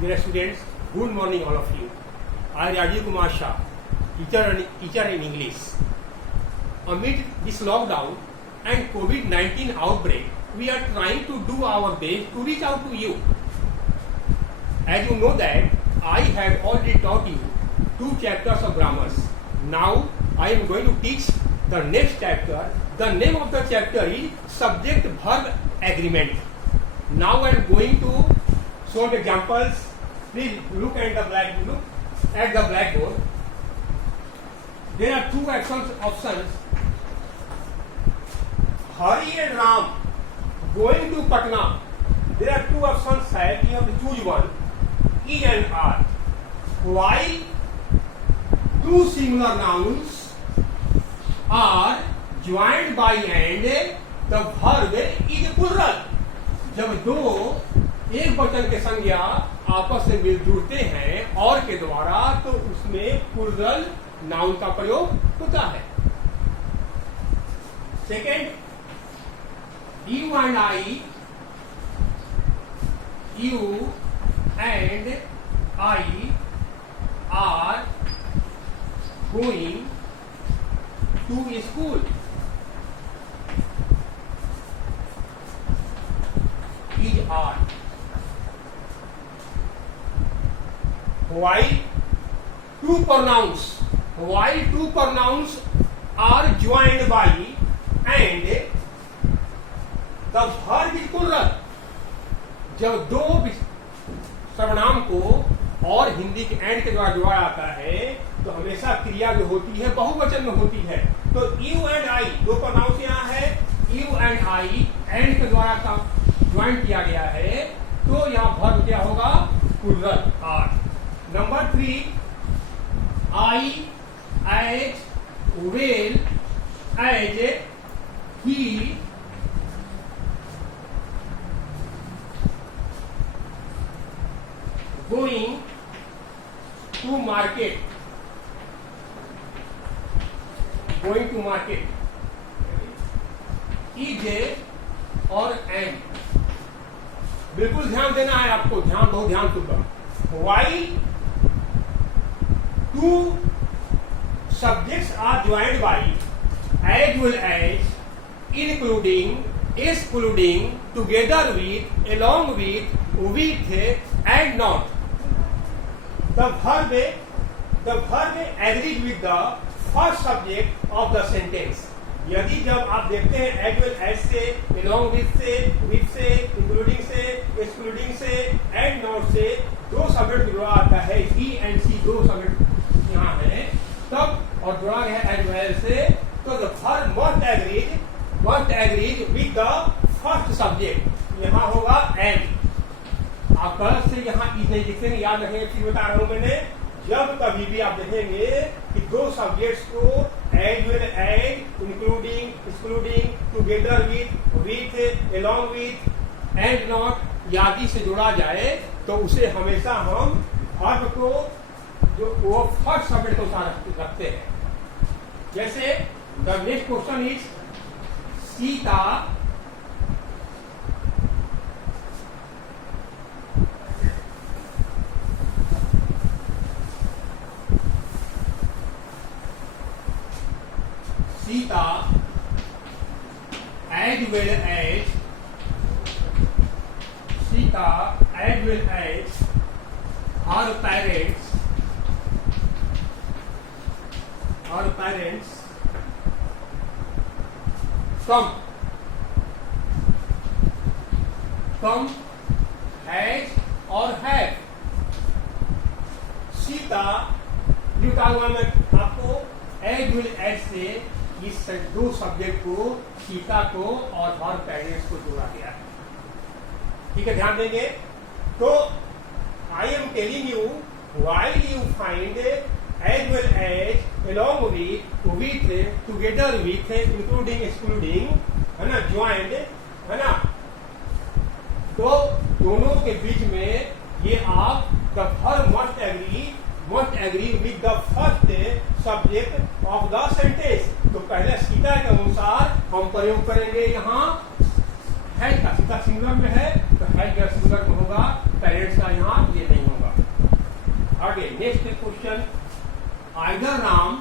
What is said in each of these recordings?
Dear students, good morning all of you. I am Rajiv Kumar Shah, teacher in English. Amid this lockdown and COVID-19 outbreak, we are trying to do our best to reach out to you. As you know that I have already taught you 2 chapters of grammars. Now I am going to teach the next chapter. The name of the chapter is Subject-Verb Agreement. Now I am going to show the examples. Please look at the blackboard. There are 2 options. Hari and Ram going to Patna. There are 2 options. You have to choose one. Is and are. While 2 singular nouns are joined by and, the verb is plural. जब 2 एक वचन के संज्ञा आपस में मिल जुड़ते हैं और के द्वारा, तो उसमें प्लूरल नाउन का प्रयोग होता है. Second, you and I are going to school. Is are. While two pronouns are joined by and, the verb is plural. जब 2 सर्वनाम को और हिंदी के एंड के द्वारा जोड़ा जाता है तो हमेशा क्रिया जो होती है बहुवचन में होती है. तो यू एंड आई 2 प्रोनाउंस यहाँ है. यू एंड आई एंड के द्वारा ज्वाइन किया गया है, तो यहाँ वर्ब क्या होगा? Plural are. Number 3, I as well as he going to market. Is और am. बिल्कुल ध्यान देना है आपको, बहुत ध्यान पूर्वक. While 2 subjects are joined by as well as, including, excluding, together with, along with and not. The verb agrees with the first subject of the sentence. यदि जब आप देखते हैं as well as से, along with से, including से, excluding से, and not से 2 सब्जेक्ट जुड़ा आता है, he and she 2 सब्जेक्ट यहाँ है, तब और जुड़ा गया as well से, तो the verb must agree with the first subject. यहाँ होगा and. आप गलत से यहाँ इस नहीं लिखते, याद रखेंगे. फिर बता रहा हूँ मैंने, जब कभी भी आप देखेंगे कि 2 सब्जेक्ट्स को as well as, including, excluding, together with, along with, and not आदि से जोड़ा जाए, तो उसे हमेशा हम वर्ब को जो वो फर्स्ट सब्जेक्ट को साथ रखते हैं. जैसे the next question is Sita as well as her parents come has और have. सीता लिखा हुआ मैं आपको as well as से इस 2 सब्जेक्ट को, सीता को और हर पेरेंट्स को जोड़ा गया है. ठीक है, ध्यान देंगे. तो I am telling you, while you find as well as, along with, together with, including, excluding, है ना, joined, है ना, तो दोनों के बीच में ये आप the verb must agree with the first subject of the sentence. तो पहले सीता के अनुसार हम प्रयोग करेंगे यहाँ हैज का. सीता सिंगुलर में है तो हैज सिंगुलर में होगा, पेरेंट्स का यहाँ ये नहीं होगा. आगे next question, either Ram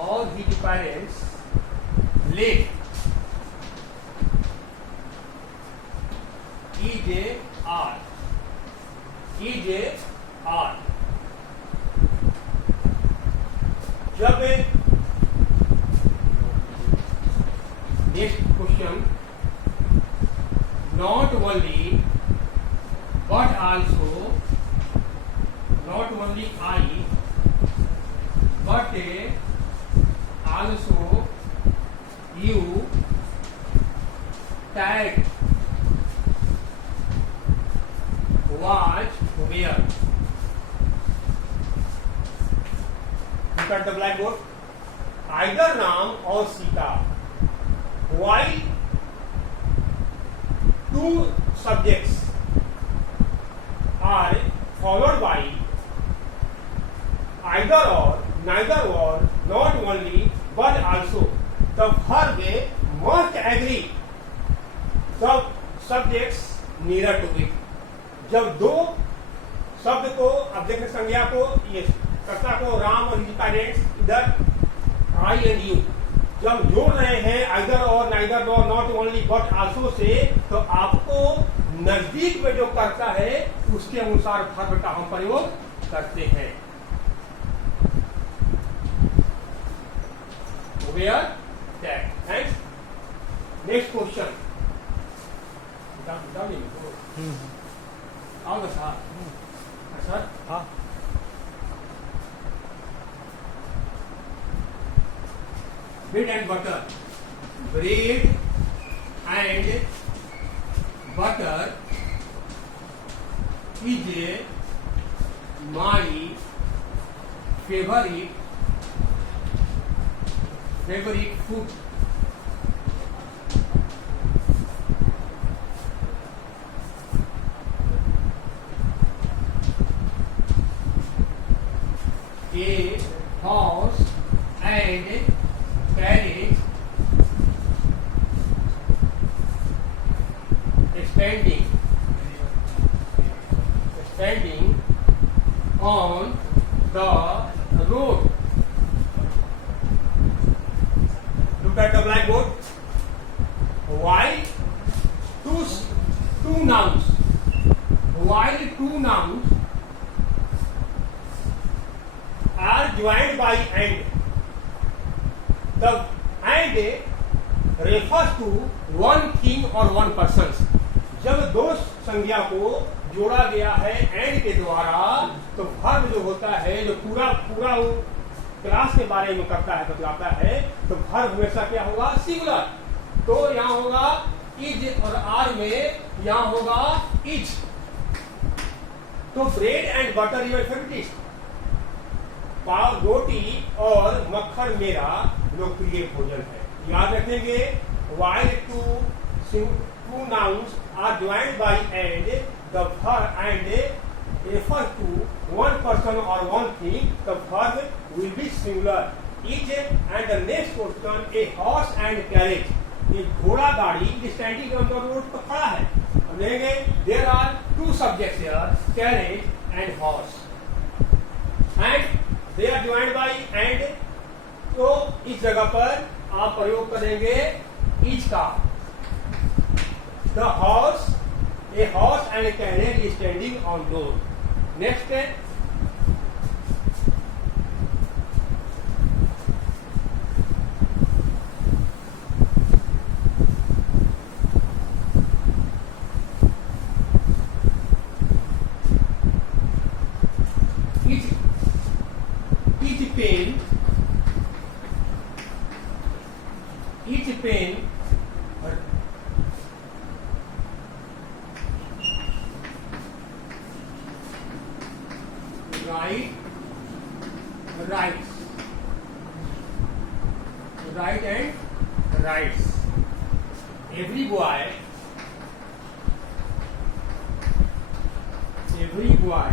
or his parents left EJR जब next question, not only but also, not only I but also you tag was where? Look at the blackboard. Either Ram or Sita, while two subjects are followed by either or, neither or, not only but also, the verb must agree the subjects nearer to it. जब दो शब्द को, अब देखिए संज्ञा को, ये कर्ता को राम और हिज पेरेंट्स, इधर आई एंड यू, जब जोड़ रहे हैं आइदर और, नाइदर और, not only but also say, तो आपको नजदीक में जो कर्ता है उसके अनुसार वर्ब का हम प्रयोग करते हैं। Where tag. Thanks. Next question. आओ सर। सर हाँ, bread and butter. Bread and butter is my favorite food. A horse and carriage standing on the road. Look at the blackboard. While two nouns are joined by and, the and refers to one thing or one person. जब दो संज्ञा को जोड़ा गया है and के द्वारा, तो वर्ब जो होता है, जो पूरा क्लास के बारे में करता है, बतलाता है, तो वर्ब हमेशा क्या होगा? सिंगुलर। तो यहाँ होगा इज और आर में यहाँ होगा इज। तो bread and butter your favourite, पाव रोटी और मक्खन मेरा लोकप्रिय भोजन है। याद रखेंगे, while two nouns are joined by and, the verb and refers to one person or one thing, the verb will be singular. Each and the next question, a horse and carriage, एक घोड़ा गाड़ी standing on the road पर खड़ा है। देखेंगे there are two subjects here, carriage and horse, and they are joined by and. तो इस जगह पर आप प्रयोग करेंगे इज का। The horse, a horse and a carriage standing on road. Next है each pen write and writes. Every boy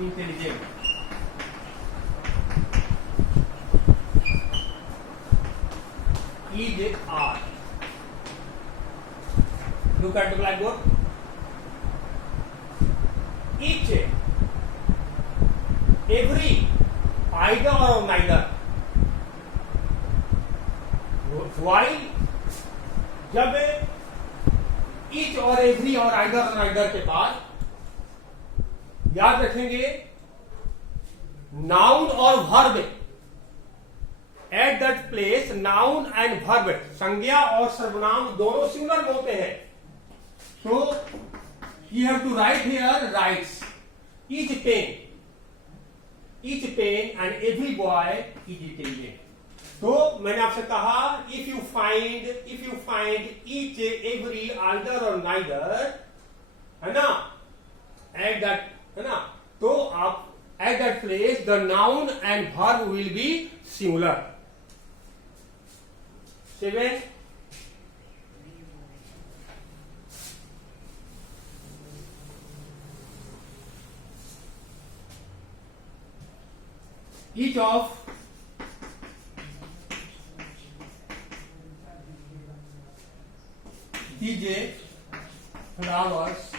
intelligent. is are. Look at the blackboard. Each, every, either or neither. While जब each और every और either और neither के बाद याद रखेंगे noun और verb at that place, noun and verb संज्ञा और सर्वनाम दोनों सिंगुलर में होते हैं. So you have to write here writes each pen and every boy is intelligent. तो मैंने आपसे कहा if you find each, every, either or neither, है ना, at that, है ना, तो आप at that place the noun and verb will be singular. 7. Each of these flowers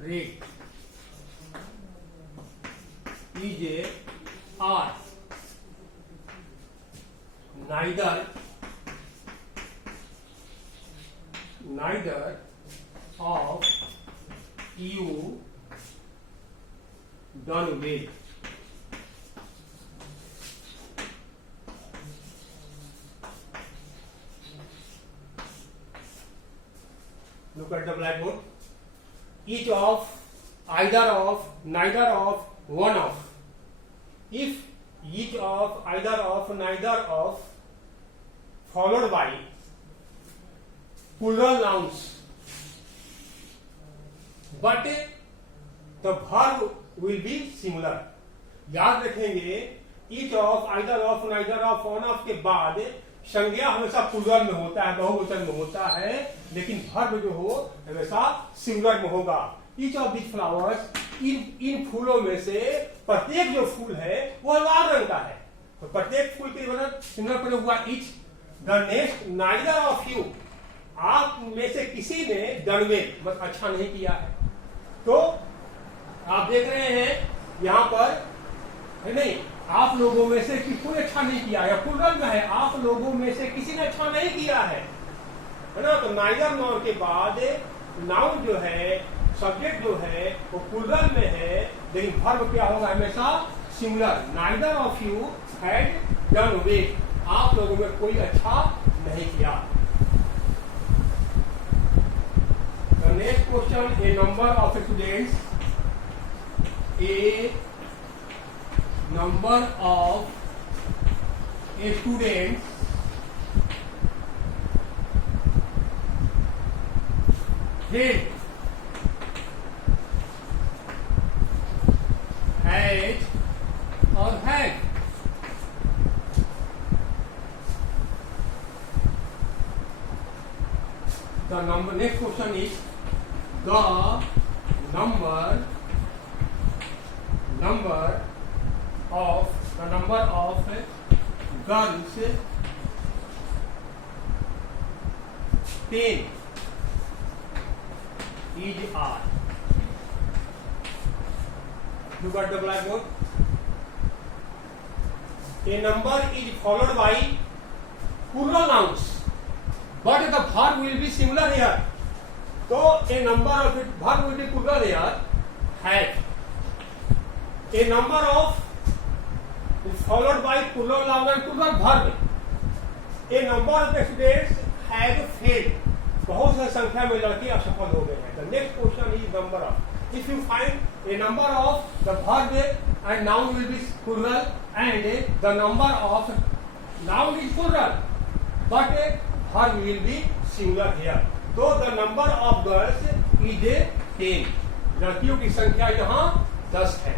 red is are neither of you done well. Look at the blackboard. Each of, either of, neither of, one of. If each of, either of, neither of followed by plural nouns, but the verb will be singular. याद रखेंगे each of, either of, neither of, one of के बाद संज्ञा हमेशा plural में होता है, बहुवचन में होता है, लेकिन वर्ब जो हो हमेशा सिंगुलर में होगा. ईच ऑफ दिस फ्लावर्स, इन फूलों में से प्रत्येक जो फूल है वो लाल रंग का है. तो प्रत्येक फूल के मतलब सिंगुलर प्रयोग हुआ each. The next neither of you, आप में से किसी ने डन वेल मतलब अच्छा नहीं किया है. तो आप देख रहे हैं यहाँ पर है नहीं, आप लोगों में से कोई अच्छा नहीं किया है, प्लूरल में है, आप लोगों में से किसी ने अच्छा नहीं किया है ना. तो नाइदर नाउन के बाद नाउन जो है, सब्जेक्ट जो है वो प्लूरल में है, लेकिन वर्ब क्या होगा हमेशा singular. Neither of you had done well, आप लोगों में कोई अच्छा नहीं किया. The next question, A number of students, a number of students did had or had. The number, next question is the number of girls 10 is R. Look at the blackboard. A number is followed by plural nouns, but the verb will be singular here. So a number of it, verb will be plural here. Had. A number of is followed by plural noun and plural verb. A number of students have failed. बहुत सारी संख्या में लड़के असफल हो गए हैं. The next question is number of. If you find a number of, the verb and noun will be plural, and the number of noun is plural, but verb will be singular here. So the number of girls is 10. लड़कियों की संख्या यहाँ 10 है.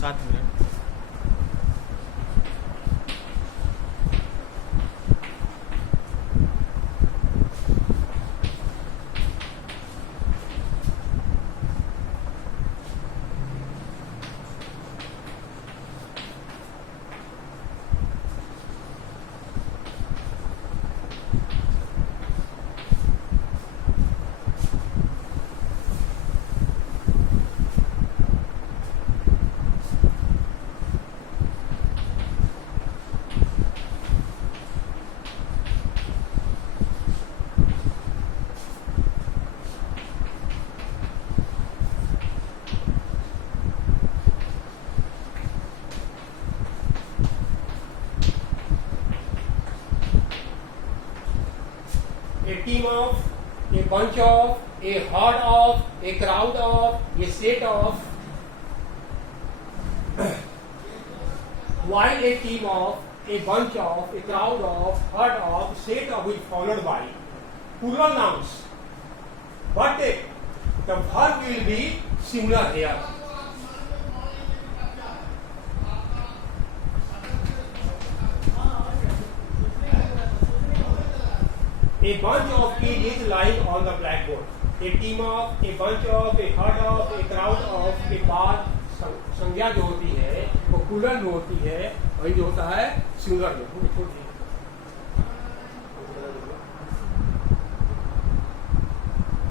7 minute. a team of, a bunch of, a herd of, a crowd of, a set of. While a team of, a bunch of, a crowd of, herd of, set of is followed by plural nouns. But the verb will be similar here. A bunch of kids is lying on the blackboard. A team of, a bunch of, a herd of, a crowd of के बाद संज्ञा जो होती है वो plural में होती है, वही जो होता है सिंगुलर में।